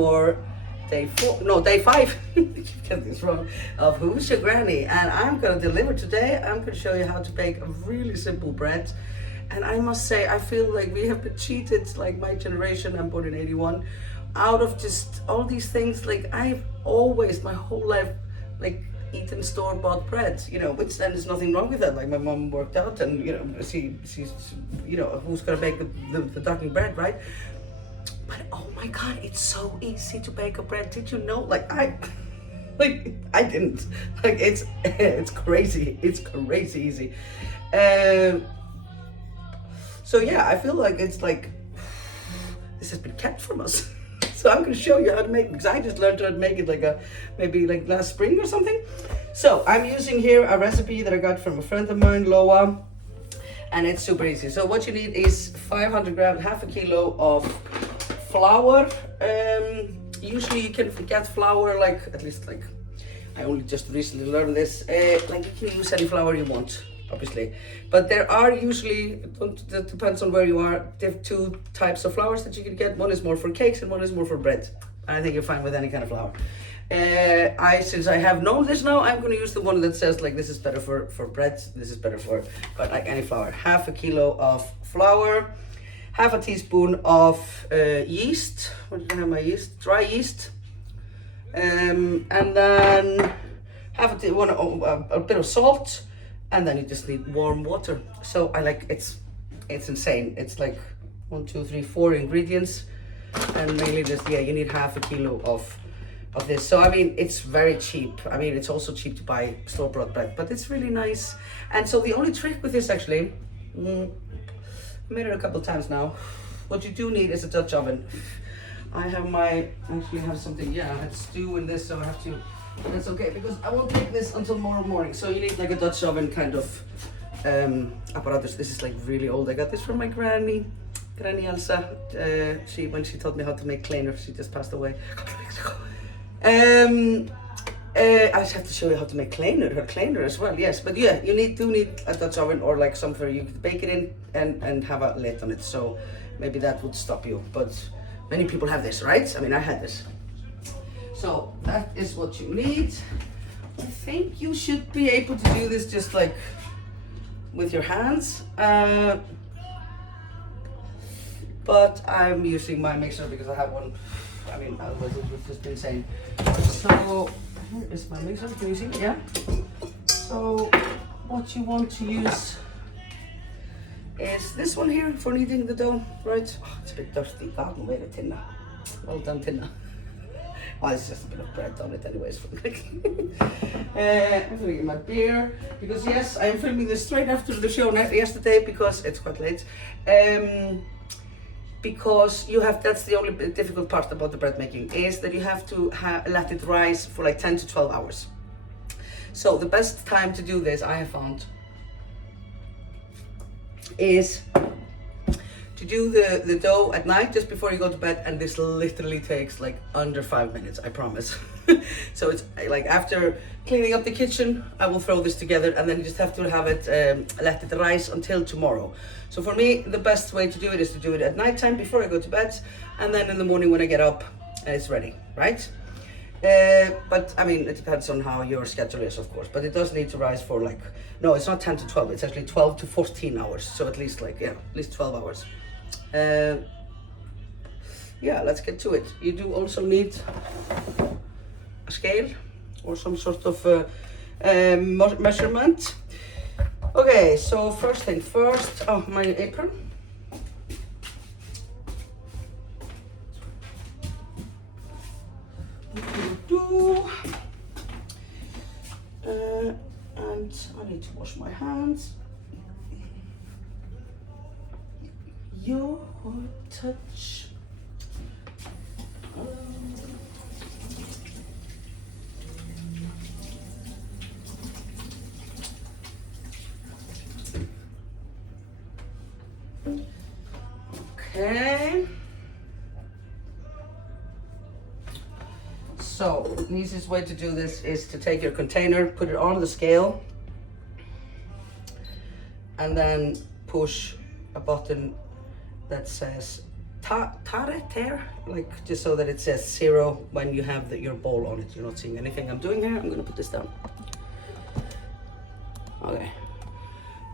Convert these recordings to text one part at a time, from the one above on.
for day 5, I keep getting this wrong, of Who's Your Granny, and I'm gonna deliver today. I'm gonna show you how to bake a really simple bread. And I must say, I feel like we have been cheated, like my generation, I'm born in 81, out of just all these things. Like I've always, my whole life, like eaten store-bought bread, you know, which then there's nothing wrong with that. Like my mom worked out and, you know, she's, you know, who's gonna bake the ducking bread, right? But oh my God, it's so easy to bake a bread. Did you know? Like I didn't. Like it's crazy. It's crazy easy. So yeah, I feel like it's like this has been kept from us. So I'm gonna show you how to make it, because I just learned how to make it like maybe like last spring or something. So I'm using here a recipe that I got from a friend of mine, Loa, and it's super easy. So what you need is 500 grams, half a kilo of flour. Usually you can get flour, like at least like I only just recently learned this. Like you can use any flour you want, obviously, but there are usually, it depends on where you are, there are 2 types of flours that you can get. One is more for cakes and one is more for bread. I think you're fine with any kind of flour. Since I have known this now, I'm going to use the one that says like this is better for bread, this is better for, but like any flour. Half a kilo of flour, half a teaspoon of yeast. What did I have my yeast? Dry yeast. And then a bit of salt, and then you just need warm water. So I like, it's insane. It's like 1, 2, 3, 4 ingredients, and mainly just, yeah, you need half a kilo of this. So I mean, it's very cheap. I mean, it's also cheap to buy store-bought bread, but it's really nice. And so the only trick with this, actually, I made it a couple times now. What you do need is a Dutch oven. I actually have something, yeah, I had stew in this, so I have to, that's okay, because I won't make this until tomorrow morning. So you need like a Dutch oven kind of apparatus. This is like really old. I got this from my Granny Elsa. When she taught me how to make kleiner, she just passed away a couple of weeks ago. I just have to show you how to make her kleiner as well, yes. But yeah, you do need a Dutch oven, or like somewhere you could bake it in and have a lid on it. So maybe that would stop you, but many people have this, right? I mean, I had this. So that is what you need. I think you should be able to do this just like with your hands. But I'm using my mixer because I have one. I mean, otherwise it would just be insane. So here is my mixer, can you see? Yeah. So what you want to use is this one here for kneading the dough, right? Oh, it's a bit dusty. God, no way, Tinna. Well done, Tinna. Well, it's just a bit of bread on it anyways. I'm gonna get my beer, because yes, I'm filming this straight after the show yesterday, because it's quite late. Because that's the only difficult part about the bread making, is that you have to let it rise for like 10 to 12 hours. So the best time to do this, I have found, is to do the dough at night just before you go to bed, and this literally takes like under 5 minutes, I promise. So it's like after cleaning up the kitchen, I will throw this together, and then you just have to have it, let it rise until tomorrow. So for me, the best way to do it is to do it at nighttime before I go to bed, and then in the morning when I get up, it's ready, right? But I mean, it depends on how your schedule is, of course, but it does need to rise for like, no, it's not 10 to 12, it's actually 12 to 14 hours. So at least like, yeah, at least 12 hours. Yeah, let's get to it. You do also need a scale or some sort of measurement. Okay, so first thing first, oh, my apron. And I need to wash my hands. Your touch. Okay. So the easiest way to do this is to take your container, put it on the scale, and then push a button that says tear, like just so that it says 0 when you have your bowl on it. You're not seeing anything I'm doing here. I'm gonna put this down. Okay,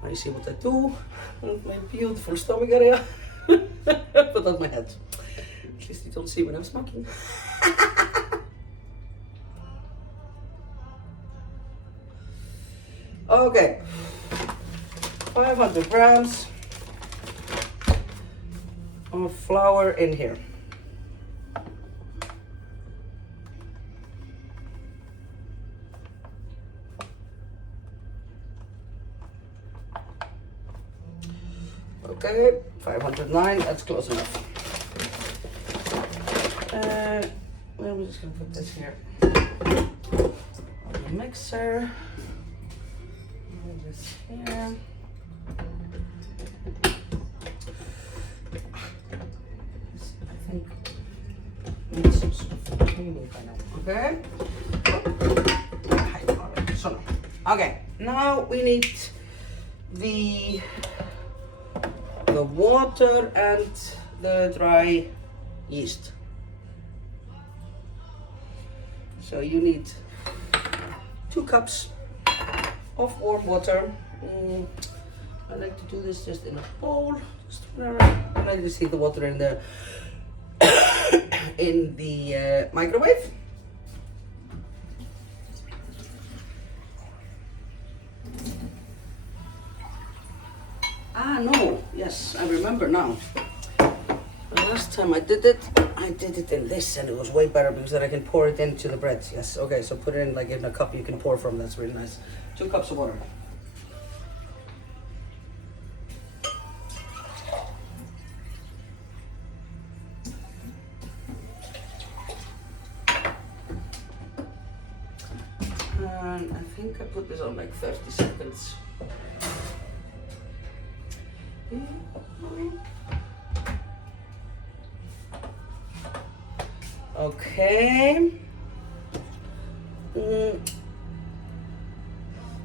now you see what I do. My beautiful stomach area. Put on my head. At least you don't see when I'm smoking. Okay, 500 grams of flour in here. Okay, 509, that's close enough. Well, we're just gonna put this here on the mixer. Put this here. I think needs some sort of cleaning by now. Okay. So, okay, now we need the water and the dry yeast. So you need 2 cups of warm water. I like to do this just in a bowl. I like to heat the water in the microwave. Ah, no, yes, I remember now. The last time I did it in this, and it was way better because then I can pour it into the bread. Yes, okay, so put it in like in a cup you can pour from. That's really nice. 2 cups of water. And I think I put this on like 30 seconds. Okay.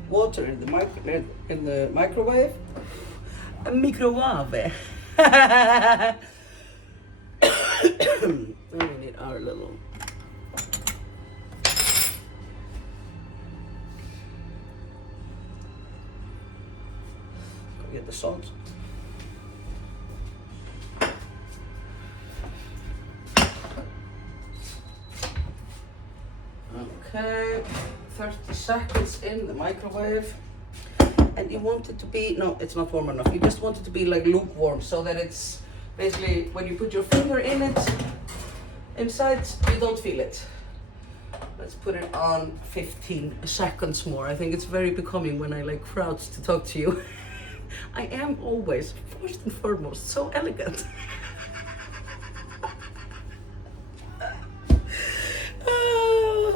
Water in the microwave. A microwave. Then we need our little. Go get the salt. Okay, 30 seconds in the microwave. And you want it to be, no, it's not warm enough. You just want it to be like lukewarm so that it's basically when you put your finger in it, inside, you don't feel it. Let's put it on 15 seconds more. I think it's very becoming when I like crouch to talk to you. I am always, first and foremost, so elegant.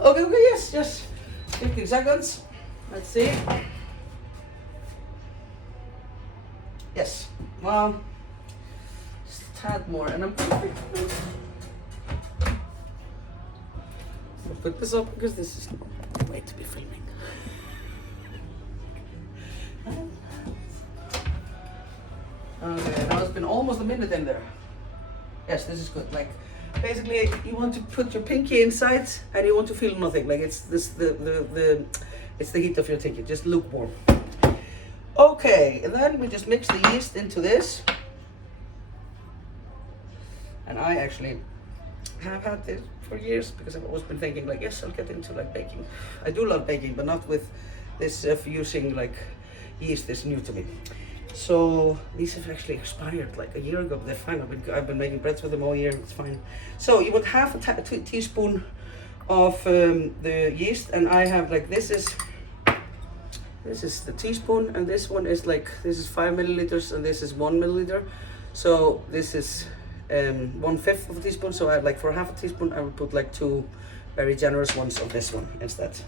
Okay, yes, 15 seconds. Let's see. Yes, well, just a tad more, and I'm perfect. I'll put this up because this is the way to be filming. Okay, now it's been almost a minute in there. Yes, this is good. Like, basically, you want to put your pinky inside, and you want to feel nothing. Like it's this it's the heat of your pinky, just lukewarm. Okay, and then we just mix the yeast into this. And I actually have had this for years because I've always been thinking like, yes, I'll get into like baking. I do love baking, but not with this using like yeast is new to me. So these have actually expired like a year ago, but they're fine. I've been making breads with them all year, it's fine. So you want half a teaspoon of the yeast, and I have like, this is the teaspoon, and this one is like, this is 5 milliliters, and this is 1 milliliter. So this is 1/5 of a teaspoon. So I like for half a teaspoon, I would put like 2 very generous ones of this one instead.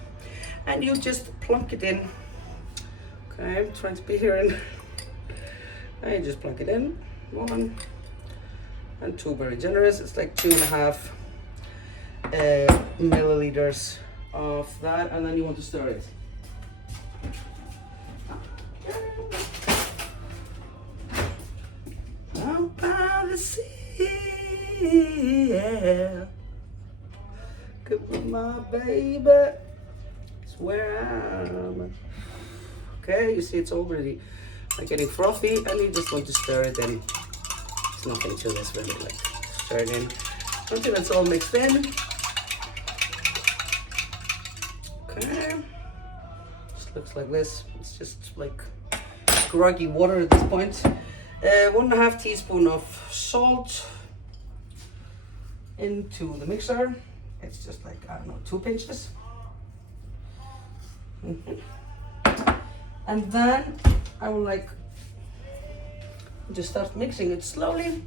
And you just plunk it in. Okay, I'm trying to be here in. And you just plunk it in, 1 and 2 very generous. It's like 2.5 milliliters of that, and then you want to stir it. Out by the sea. Yeah. Good with my baby. It's where I'm. Okay, you see it's already like getting frothy, and you just want to stir it in. There's nothing to this really, like stir it in until it's all mixed in. Okay, just looks like this. It's just like groggy water at this point. 1.5 teaspoon of salt into the mixer. It's just like, I don't know, 2 pinches. And then I will like just start mixing it slowly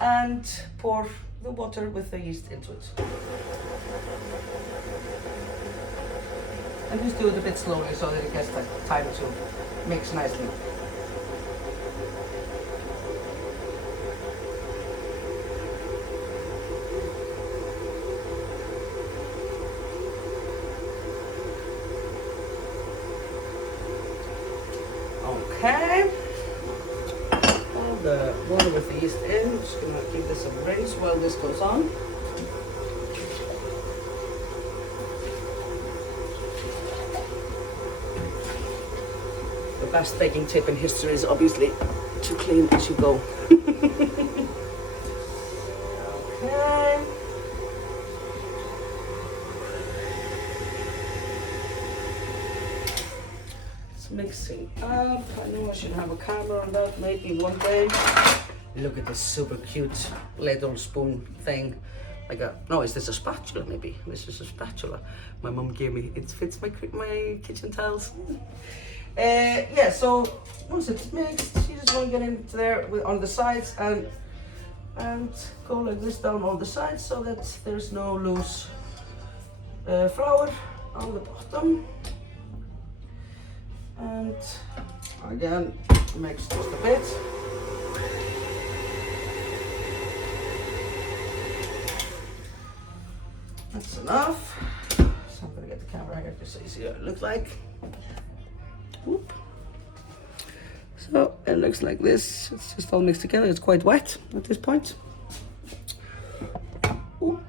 and pour the water with the yeast into it. And just do it a bit slowly so that it gets like time to mix nicely. Okay, all the water with the yeast in. I'm just gonna give this a rinse while this goes on. The best baking tip in history is obviously to clean as you go. Okay. Mixing up. I know I should have a camera on that maybe one day. Look at this super cute little spoon thing. Like a, no, is this a spatula maybe? This is a spatula my mom gave me. It fits my kitchen tiles. Yeah, so once it's mixed, you just want to get into there on the sides and go like this down all the sides so that there's no loose flour on the bottom. And again, mix just a bit. That's enough. So I'm gonna get the camera here just so you see what it looks like. Whoop. So it looks like this. It's just all mixed together. It's quite wet at this point. Whoop.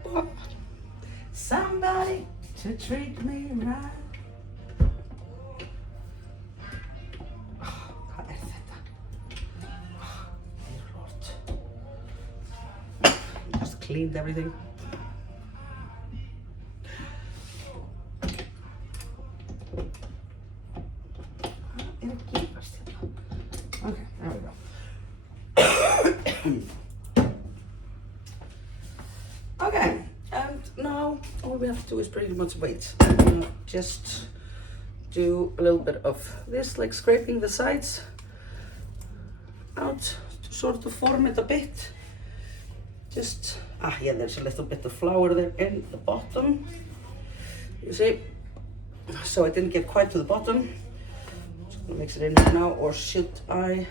Somebody to treat me right. Cleaned everything. Okay, there we go. Okay, and now all we have to do is pretty much wait. I'm gonna just do a little bit of this, like scraping the sides out to sort of form it a bit. Just, yeah, there's a little bit of flour there in the bottom. You see? So I didn't get quite to the bottom. Just gonna mix it in now, or should I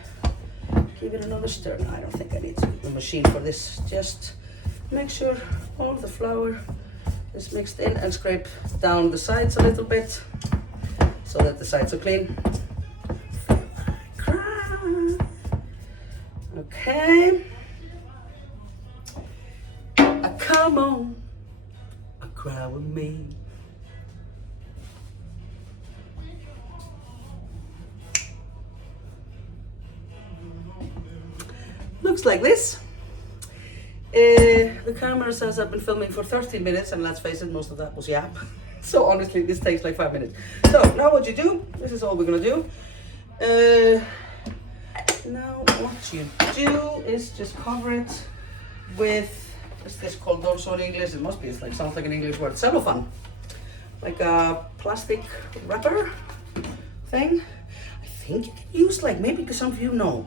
give it another stir? No, I don't think I need the machine for this. Just make sure all the flour is mixed in and scrape down the sides a little bit so that the sides are clean. Okay. Come on, cry with me. Looks like this. The camera says I've been filming for 13 minutes, and let's face it, most of that was yap. So honestly, this takes like 5 minutes. So now what you do, this is all we're gonna do. Now what you do is just cover it with, what's this called also in English? It must be, it's like, sounds like an English word, cellophane. Like a plastic wrapper thing. I think you can use like, maybe because some of you know.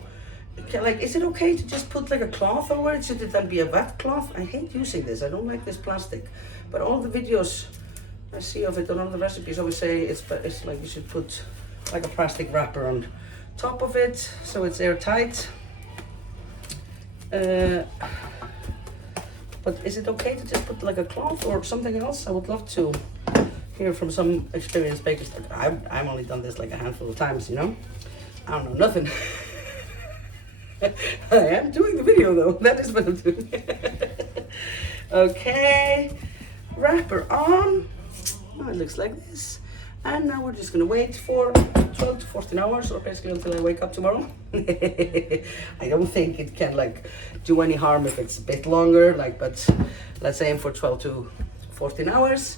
Like, is it okay to just put like a cloth over it? Should it then be a wet cloth? I hate using this, I don't like this plastic. But all the videos I see of it and all the recipes always say it's like you should put like a plastic wrapper on top of it so it's airtight. But is it okay to just put like a cloth or something else? I would love to hear from some experienced bakers. I've only done this like a handful of times, you know? I don't know nothing. I am doing the video though. That is what I'm doing. Okay, wrapper on. Oh, it looks like this. And now we're just gonna wait for 12 to 14 hours, or basically until I wake up tomorrow. I don't think it can like do any harm if it's a bit longer, like, but let's aim for 12 to 14 hours.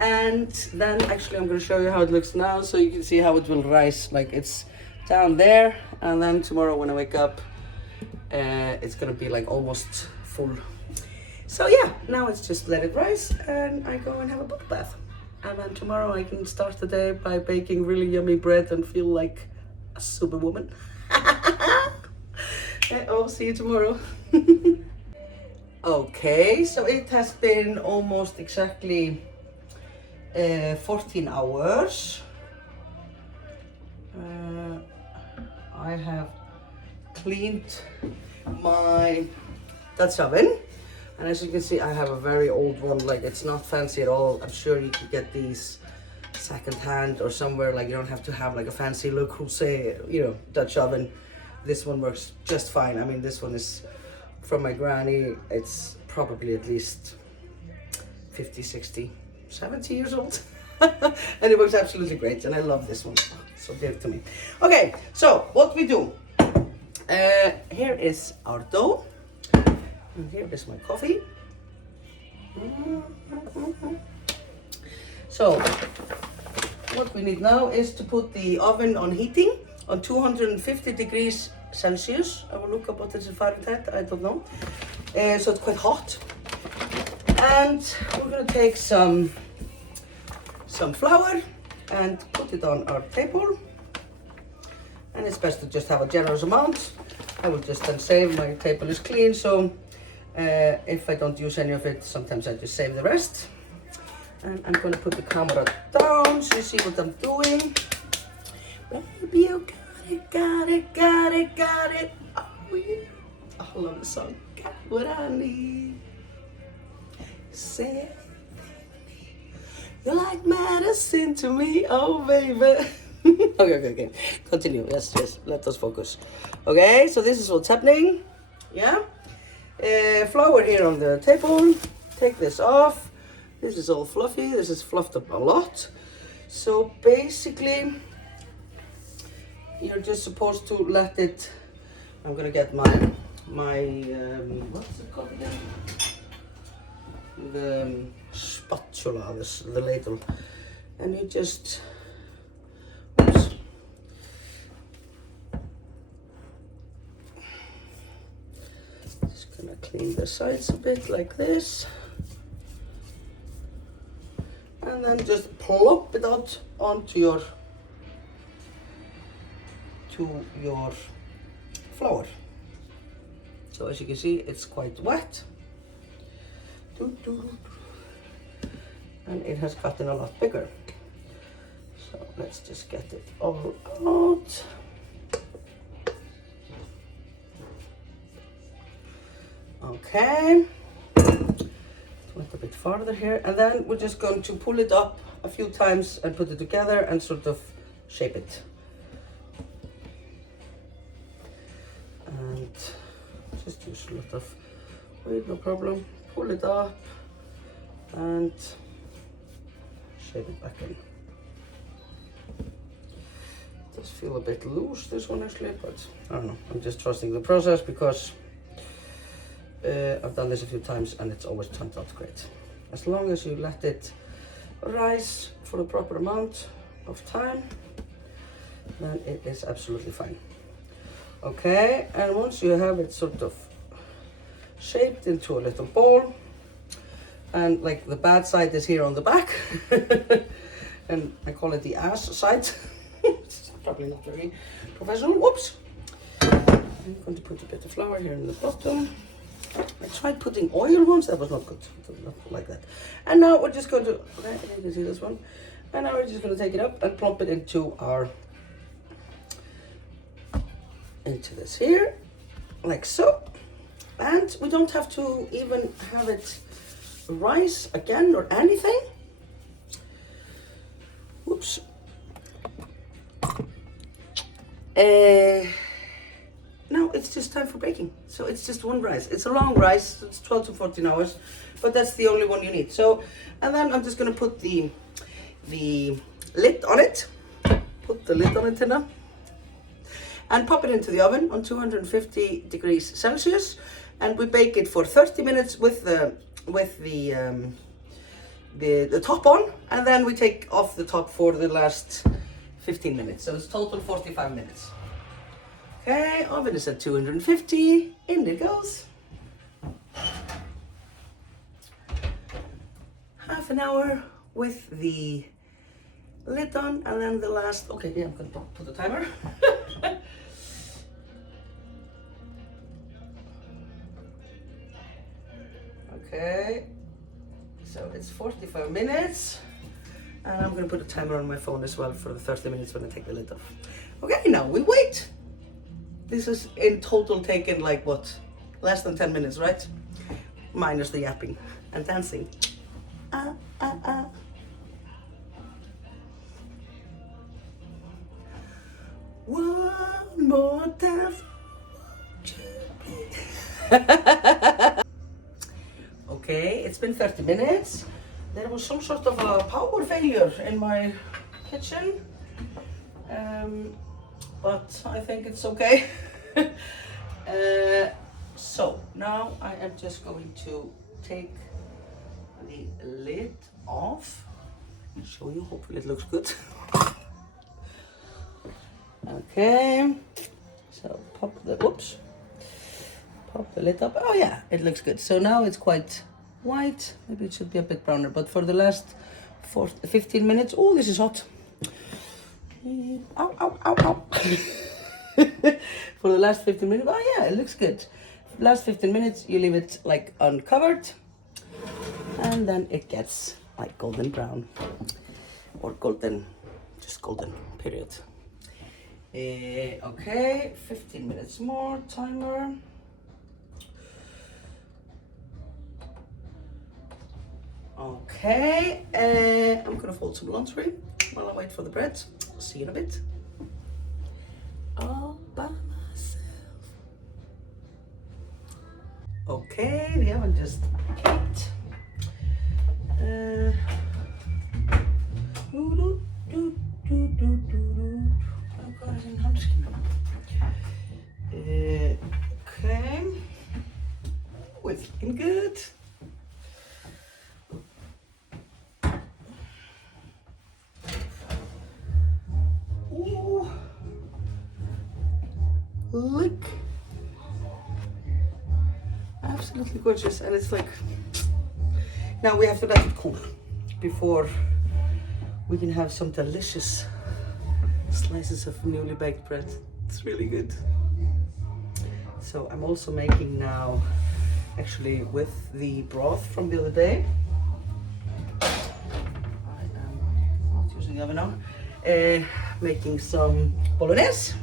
And then actually I'm gonna show you how it looks now, so you can see how it will rise. Like it's down there, and then tomorrow when I wake up, it's gonna be like almost full. So yeah, now it's just let it rise, and I go and have a bubble bath. And then tomorrow I can start the day by baking really yummy bread and feel like a superwoman. I'll see you tomorrow. Okay, so it has been almost exactly 14 hours. I have cleaned my Dutch oven. And as you can see, I have a very old one, like it's not fancy at all. I'm sure you can get these secondhand or somewhere, like you don't have to have like a fancy Le Creuset, you know, Dutch oven. This one works just fine. I mean, this one is from my granny. It's probably at least 50, 60, 70 years old. And it works absolutely great, and I love this one. So dear to me. Okay, so what we do. Here is our dough. And here is my coffee. So, what we need now is to put the oven on heating on 250 degrees Celsius. I will look up what this is in Fahrenheit, I don't know. So it's quite hot. And we're gonna take some flour and put it on our table. And it's best to just have a generous amount. I will just then save, my table is clean, so if I don't use any of it, sometimes I just save the rest. And I'm going to put the camera down so you see what I'm doing. Baby, you got it, got it, got it, got it. Oh yeah. I love the song. Got what I need. Say you're like medicine to me, oh baby. Okay. Continue. Let's just let us focus. Okay, so this is what's happening. Yeah. Flour here on the table. Take this off. This is all fluffy. This is fluffed up a lot. So basically, you're just supposed to let it. I'm gonna get my what's it called again? The spatula, the ladle, and you just. Oops. Just gonna clean the sides a bit like this. And then just plop it out onto your flour. So as you can see, it's quite wet. And it has gotten a lot bigger. So let's just get it all out. Okay. Went a bit farther here, and then we're just going to pull it up a few times and put it together and sort of shape it. And just use a lot of weight, no problem. Pull it up and shape it back in. It does feel a bit loose, this one actually, but I don't know. I'm just trusting the process because I've done this a few times and it's always turned out great. As long as you let it rise for the proper amount of time, then it is absolutely fine. Okay, and once you have it sort of shaped into a little ball, and like the bad side is here on the back, and I call it the ass side. It's probably not very professional. Whoops! I'm going to put a bit of flour here in the bottom. I tried putting oil once, that was not good, not like that. And now we're just going to, okay, you can see this one. And now we're just going to take it up and plop it into this here, like so. And we don't have to even have it rise again or anything. Whoops. Now now it's just time for baking. So it's just one rice. It's a long rice, it's 12 to 14 hours, but that's the only one you need. So, and then I'm just gonna put the lid on it. Put the lid on it, Tinna. And pop it into the oven on 250 degrees Celsius. And we bake it for 30 minutes with the top on, and then we take off the top for the last 15 minutes. So it's total 45 minutes. Okay, oven is at 250, in it goes. Half an hour with the lid on, and then the last, okay, yeah, I'm gonna put the timer. Okay, so it's 45 minutes, and I'm gonna put a timer on my phone as well for the 30 minutes when I take the lid off. Okay, now we wait. This is in total taken like what? Less than 10 minutes, right? Minus the yapping and dancing. One more time. Okay, it's been 30 minutes. There was some sort of a power failure in my kitchen, but I think it's okay. So now I am just going to take the lid off and show you. Hopefully it looks good. Okay, so pop the lid up. Oh yeah, it looks good. So now it's quite white. Maybe it should be a bit browner, but for the last 15 minutes, oh, this is hot. Ow, ow, ow, ow. For the last 15 minutes, oh yeah, it looks good. Last 15 minutes, you leave it like uncovered, and then it gets like golden brown, or golden, just golden, period. Okay, 15 minutes more, timer. Okay, I'm gonna fold some laundry while I wait for the bread. See you in a bit. All by myself. Okay, the oven just peaked. Oh God, I didn't handskin. Okay, oh, it's looking good. Ooh. Look, absolutely gorgeous. And it's like, now we have to let it cool before we can have some delicious slices of newly baked bread. It's really good. So I'm also making now, actually with the broth from the other day. I am not using the oven now. Making some bolognese.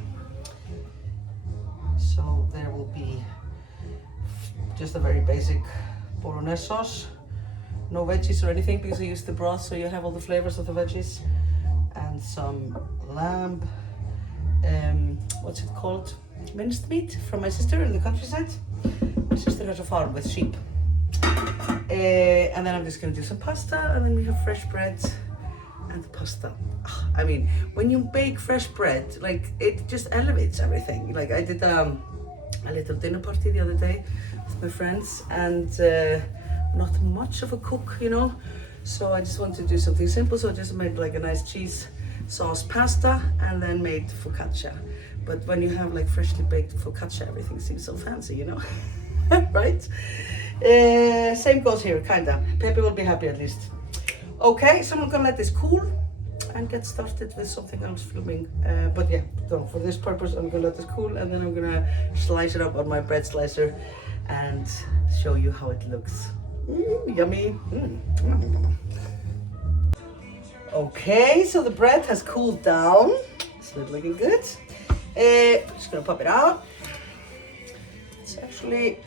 So there will be just a very basic bolognese sauce. No veggies or anything because I use the broth, so you have all the flavors of the veggies. And some lamb, what's it called? Minced meat from my sister in the countryside. My sister has a farm with sheep. And then I'm just gonna do some pasta, and then we have fresh bread and pasta. I mean, when you bake fresh bread, like it just elevates everything. Like I did a little dinner party the other day with my friends, and not much of a cook, you know. So I just wanted to do something simple. So I just made like a nice cheese sauce pasta, and then made focaccia. But when you have like freshly baked focaccia, everything seems so fancy, you know, right? Same goes here, kinda. Pepe will be happy at least. Okay, so I'm gonna let this cool and get started with something else filming. But yeah, so for this purpose, I'm gonna let this cool, and then I'm gonna slice it up on my bread slicer and show you how it looks. Yummy. Okay, so the bread has cooled down. It's not looking good. Just gonna pop it out. It's actually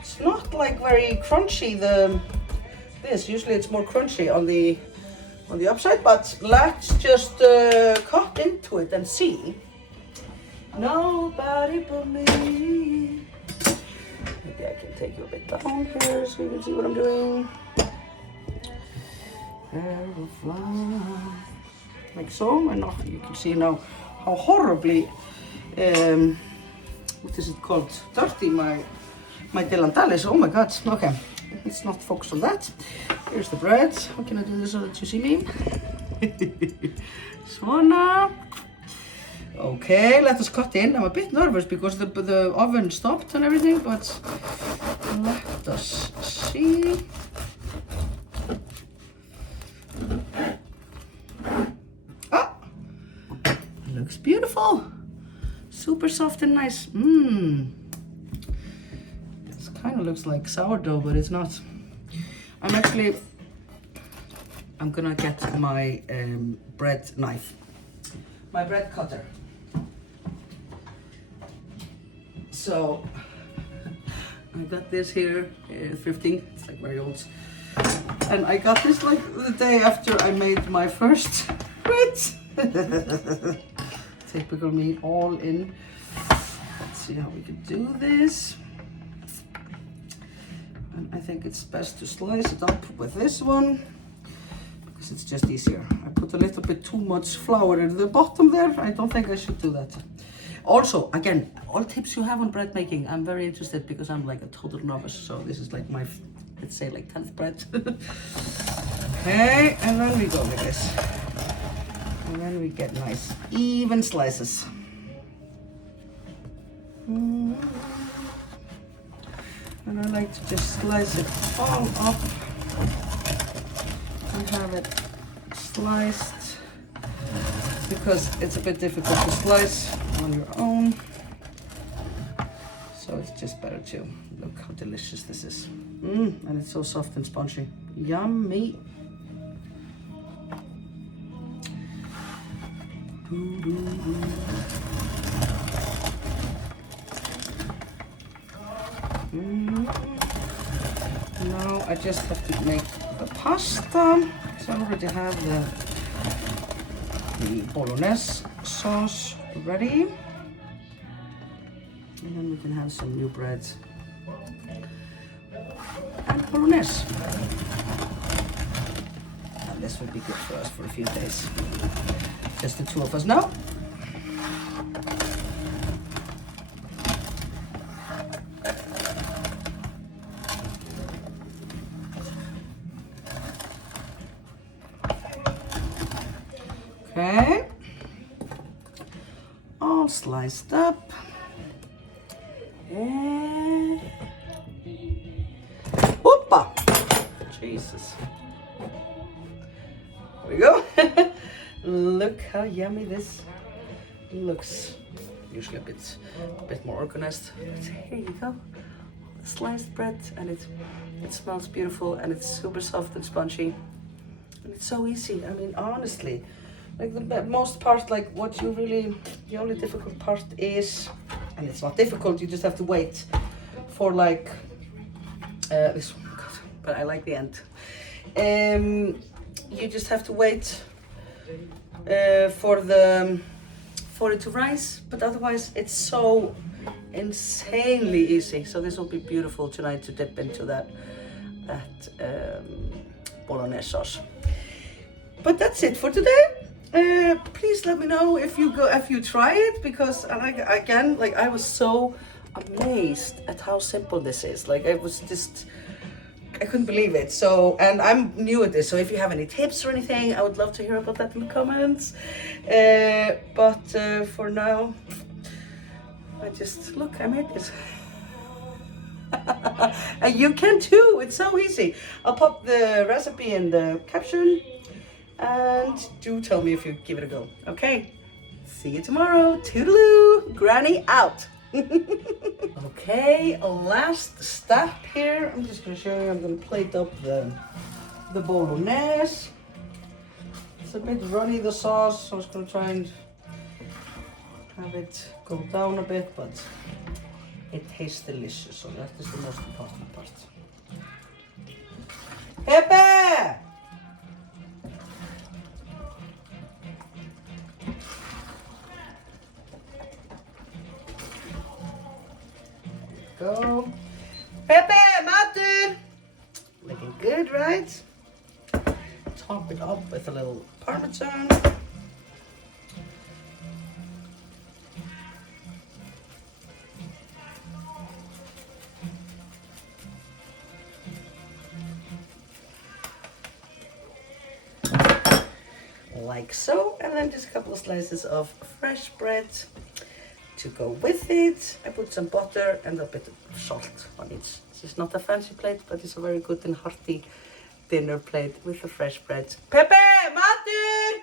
it's not like very crunchy. This usually it's more crunchy on the on the upside, but let's just cut into it and see. Nobody but me. Maybe I can take you a bit down here so you can see what I'm doing. There will fly. Like so, and you can see now how horribly, what is it called? Dirty my delantal is. Oh my god. Okay, let's not focus on that. Here's the bread. How can I do this so that you see me? Svona. Okay, let us cut in. I'm a bit nervous because the oven stopped and everything, but let us see. Ah, looks beautiful. Super soft and nice. This kind of looks like sourdough, but it's not. I'm gonna get my bread knife, my bread cutter. So I got this here, 15, it's like very old. And I got this like the day after I made my first bread. Typical me, all in. Let's see how we can do this. And I think it's best to slice it up with this one, because it's just easier. I put a little bit too much flour in the bottom there. I don't think I should do that. Also, again, all tips you have on bread making, I'm very interested because I'm like a total novice. So this is like my, let's say like 10th bread. Okay, and then we go like this. And then we get nice, even slices. And I like to just slice it all up and have it sliced, because it's a bit difficult to slice on your own. So it's just better to look how delicious this is. And it's so soft and spongy. Yummy. Now I just have to make the pasta. So I already have the bolognese sauce ready. And then we can have some new bread and bolognese. And this will be good for us for a few days. Just the two of us now. Okay, all sliced up, and whoopa, Jesus, there we go. Look how yummy this looks. Usually a bit more organized. But here you go, sliced bread, and it smells beautiful, and it's super soft and spongy, and it's so easy. I mean, honestly. Like the most part, like what you really, the only difficult part is, and it's not difficult, you just have to wait for like, this one, God, but I like the end. You just have to wait for it to rise, but otherwise it's so insanely easy. So this will be beautiful tonight to dip into that bolognese sauce. But that's it for today. Please let me know if you try it, because again, like I was so amazed at how simple this is. Like I couldn't believe it. So, and I'm new at this, so if you have any tips or anything, I would love to hear about that in the comments. But for now, I made this. And you can too, it's so easy. I'll pop the recipe in the caption. And do tell me if you give it a go. Okay, see you tomorrow. Toodaloo, Granny out. Okay, last step here. I'm just gonna show you, I'm gonna plate up the bolognese. It's a bit runny, the sauce, so I was gonna try and have it go down a bit, but it tastes delicious, so that is the most important part. Pepe! go. Pepe, mate! Looking good, right? Top it up with a little Parmesan. Like so, and then just a couple of slices of fresh bread to go with it. I put some butter and a bit of salt on it. This is not a fancy plate, but it's a very good and hearty dinner plate with the fresh bread. Pepe, mate!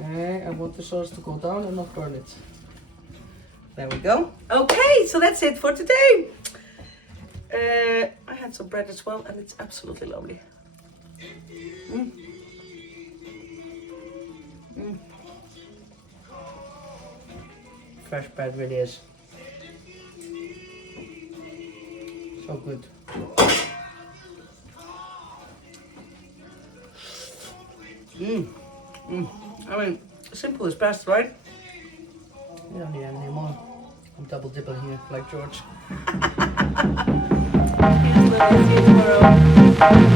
Okay, I want the sauce to go down and not burn it. There we go. Okay, so that's it for today. I had some bread as well, and it's absolutely lovely. Mm. Mm. Fresh bread really is so good. I mean, simple is best, right? You don't need any more. I'm double dipping here, like George. See you tomorrow.